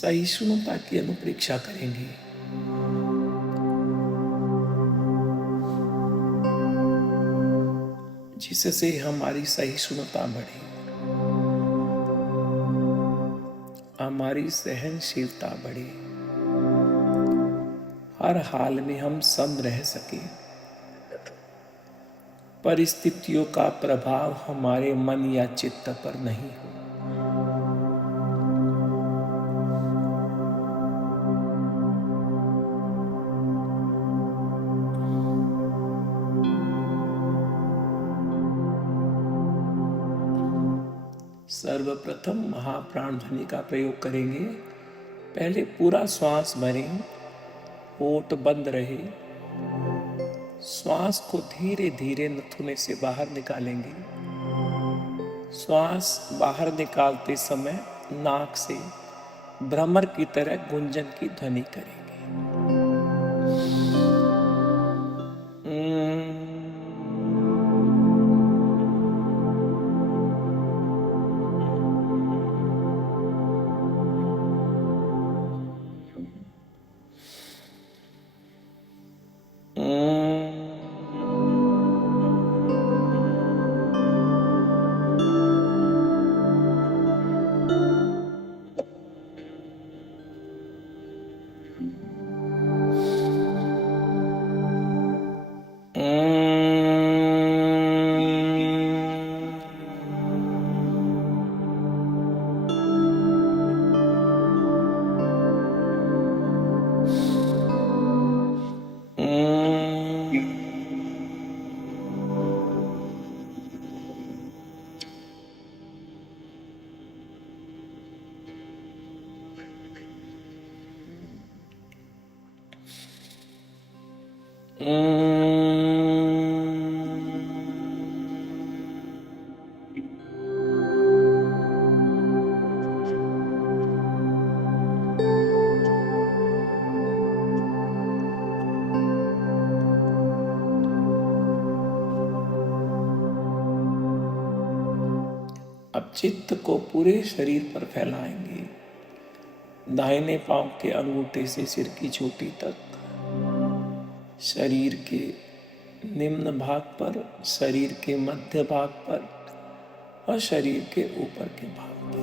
सहिष्णुता की अनुप्रेक्षा करेंगे। जिससे हमारी सहिष्णुता बढ़े, हमारी सहनशीलता बढ़े, हर हाल में हम सम रह सके, परिस्थितियों का प्रभाव हमारे मन या चित्त पर नहीं हो। सर्वप्रथम महाप्राण ध्वनि का प्रयोग करेंगे। पहले पूरा श्वास भरें, होठ बंद रहे, श्वास को धीरे धीरे नथुने से बाहर निकालेंगे। श्वास बाहर निकालते समय नाक से भ्रमर की तरह गुंजन की ध्वनि करेंगे। अब चित्त को पूरे शरीर पर फैलाएंगे, दाहिने पांव के अंगूठे से सिर की चोटी तक, शरीर के निम्न भाग पर, शरीर के मध्य भाग पर और शरीर के ऊपर के भाग पर।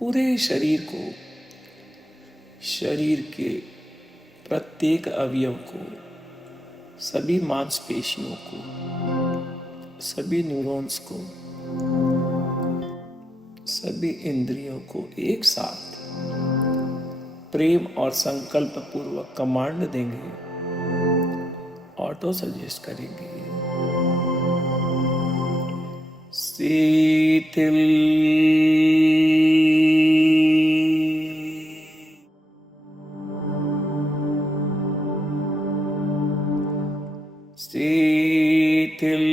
पूरे शरीर को, शरीर के प्रत्येक अवयव को, सभी मांसपेशियों को, सभी न्यूरॉन्स को, सभी इंद्रियों को एक साथ प्रेम और संकल्प पूर्वक कमांड देंगे, ऑटो सजेस्ट करेंगे। शीतल शीतल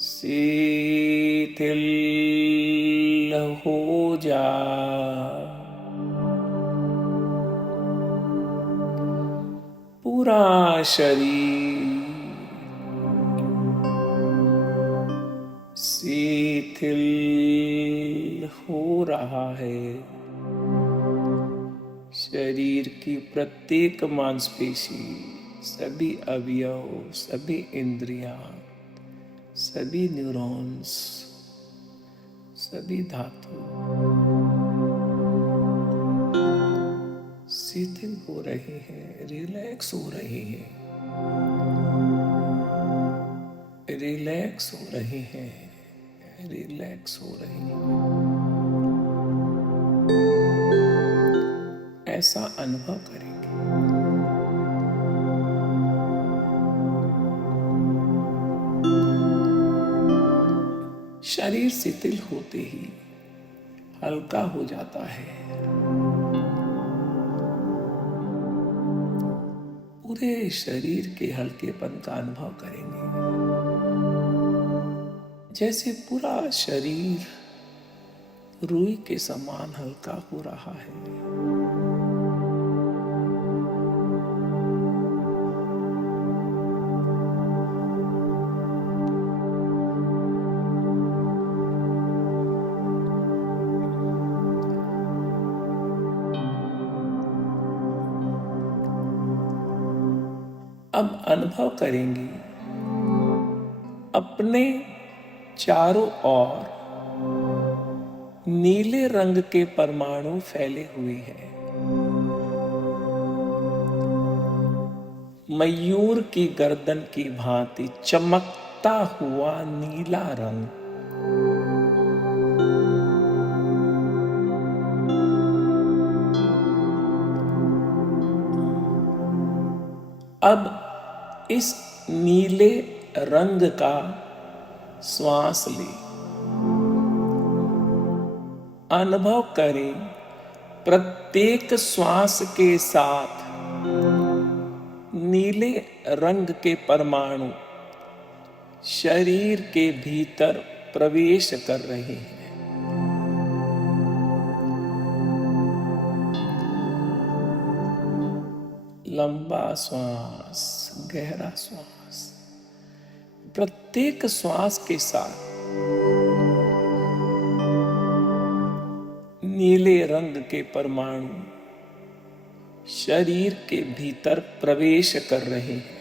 शीतल हो जा। पूरा शरीर शिथिल हो रहा है। शरीर की प्रत्येक मांसपेशी, सभी अवयव, सभी इंद्रियां, सभी न्यूरॉन्स, सभी धातु शिथिल हो रहे हैं, रिलैक्स हो रहे हैं, रिलैक्स हो रहे हैं, रिलैक्स हो रहे हैं। ऐसा अनुभव करेंगे। शरीर शिथिल होते ही हल्का हो जाता है। पूरे शरीर के हल्केपन का अनुभव करेंगे, जैसे पूरा शरीर रुई के समान हल्का हो रहा है। अब अनुभव करेंगे अपने चारों ओर नीले रंग के परमाणु फैले हुए हैं। मयूर की गर्दन की भांति चमकता हुआ नीला रंग। अब इस नीले रंग का श्वास ले, अनुभव करें प्रत्येक श्वास के साथ नीले रंग के परमाणु शरीर के भीतर प्रवेश कर रहे हैं। लंबा श्वास, गहरा श्वास। प्रत्येक श्वास के साथ नीले रंग के परमाणु शरीर के भीतर प्रवेश कर रहे हैं।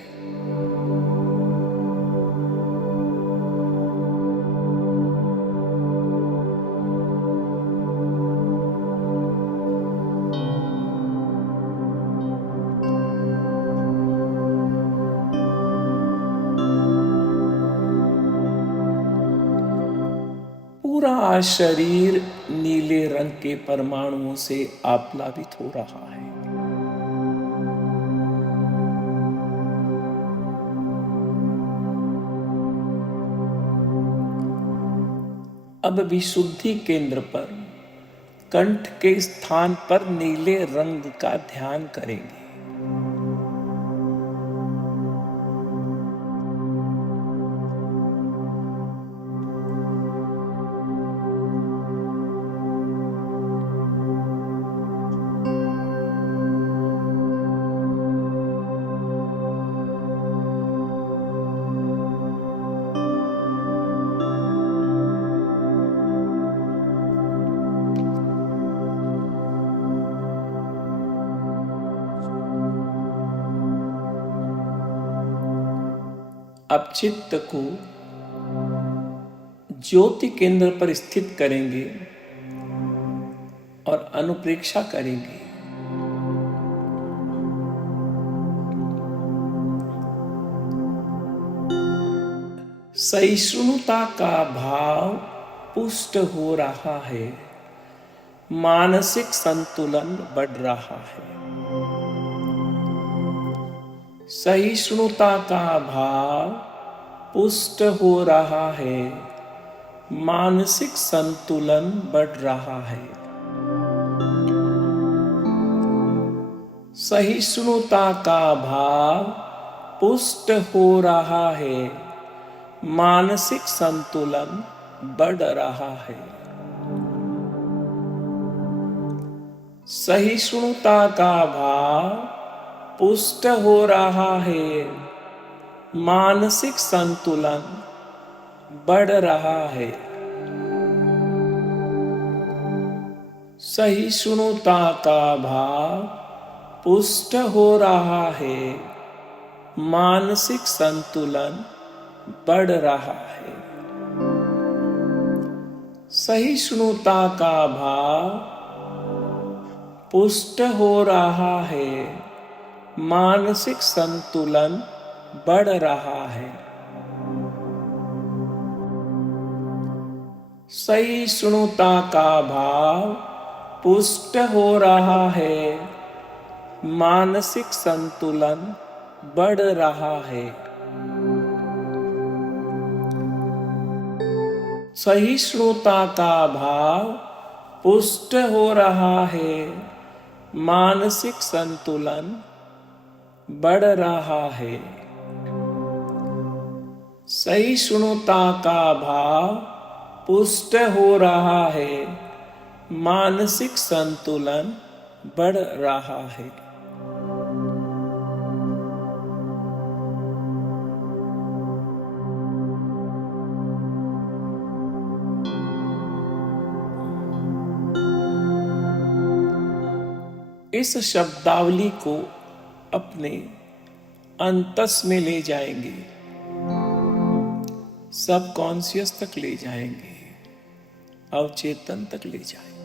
पूरा शरीर नीले रंग के परमाणुओं से आप्लावित हो रहा है। अब विशुद्धि केंद्र पर कंठ के स्थान पर नीले रंग का ध्यान करेंगे। अब चित्त को ज्योति केंद्र पर स्थित करेंगे और अनुप्रेक्षा करेंगे। सहिष्णुता का भाव पुष्ट हो रहा है, मानसिक संतुलन बढ़ रहा है। सहिष्णुता का भाव पुष्ट हो रहा है, मानसिक संतुलन बढ़ रहा है। सहिष्णुता का भाव पुष्ट हो रहा है, मानसिक संतुलन बढ़ रहा है। सहिष्णुता का भाव पुष्ट हो रहा है, मानसिक संतुलन बढ़ रहा है। सहिष्णुता का भाव पुष्ट हो रहा है, मानसिक संतुलन बढ़ रहा है। सहिष्णुता का भाव पुष्ट हो रहा है, मानसिक संतुलन बढ़ रहा है। सहिष्णुता का भाव पुष्ट हो रहा है, मानसिक संतुलन बढ़ रहा है। सहिष्णुता का भाव पुष्ट हो रहा है, मानसिक संतुलन बढ़ रहा है। सहिष्णुता का भाव पुष्ट हो रहा है, मानसिक संतुलन बढ़ रहा है। इस शब्दावली को अपने अंतस में ले जाएंगे, सब कॉन्शियस तक ले जाएंगे, अवचेतन तक ले जाएंगे।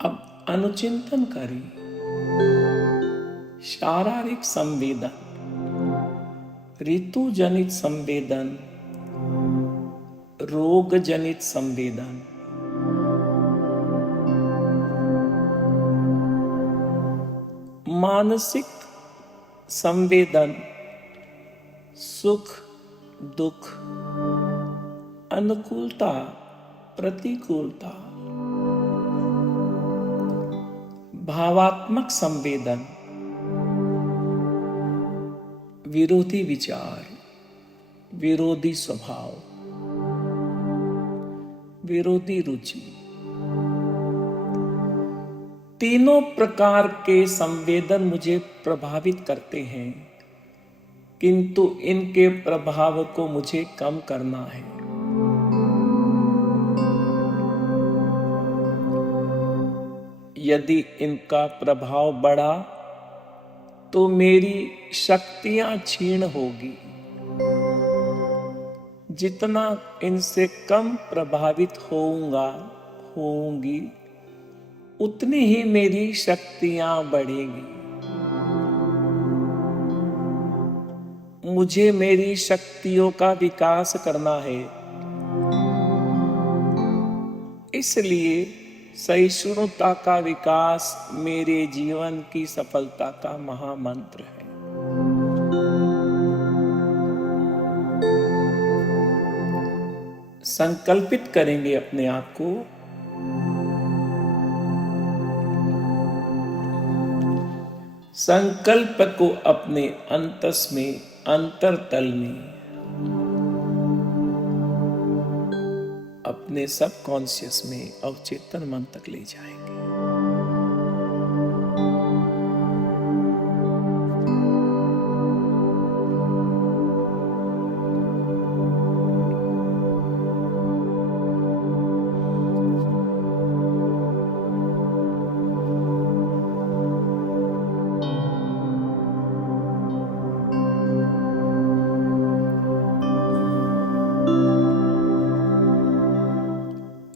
अब अनुचिंतन करें। शारीरिक संवेदन, ऋतु जनित संवेदन, रोग जनित संवेदन, मानसिक संवेदन, सुख दुख, अनुकूलता प्रतिकूलता, भावात्मक संवेदन, विरोधी विचार, विरोधी स्वभाव, विरोधी रुचि, तीनों प्रकार के संवेदन मुझे प्रभावित करते हैं, किंतु इनके प्रभाव को मुझे कम करना है। यदि इनका प्रभाव बढ़ा तो मेरी शक्तियां क्षीण होगी। जितना इनसे कम प्रभावित होऊंगी उतनी ही मेरी शक्तियां बढ़ेंगी। मुझे मेरी शक्तियों का विकास करना है, इसलिए सहिष्णुता का विकास मेरे जीवन की सफलता का महामंत्र है। संकल्पित करेंगे अपने आप को, संकल्प को अपने अंतस में, अंतरतल में, अपने सबकॉन्शियस में, अवचेतन मन तक ले जाएंगे।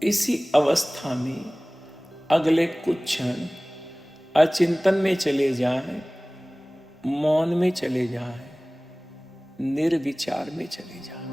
इसी अवस्था में अगले कुछ क्षण अचिंतन में चले जाएं, मौन में चले जाएं, निर्विचार में चले जाएं।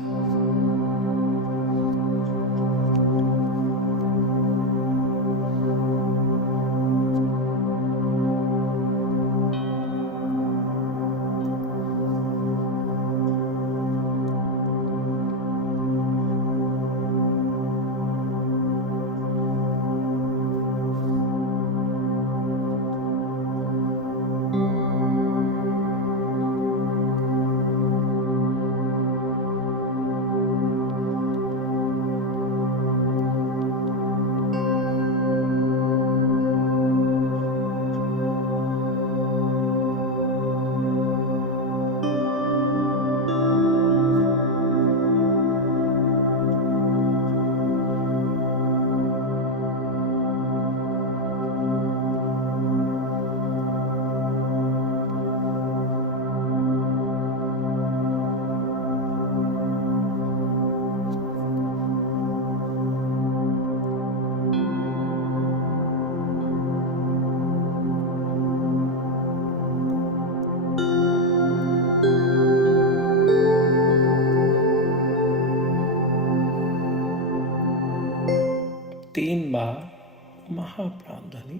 बार महाप्राण ध्वनि।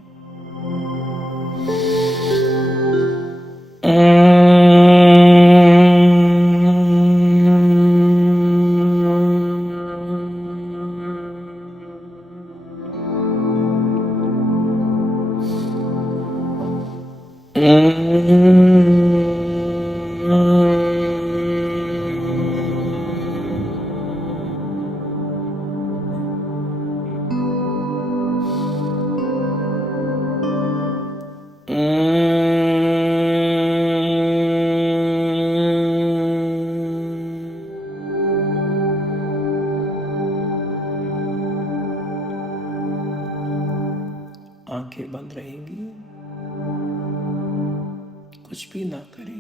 आंखें बंद रहेंगी, कुछ भी ना करें।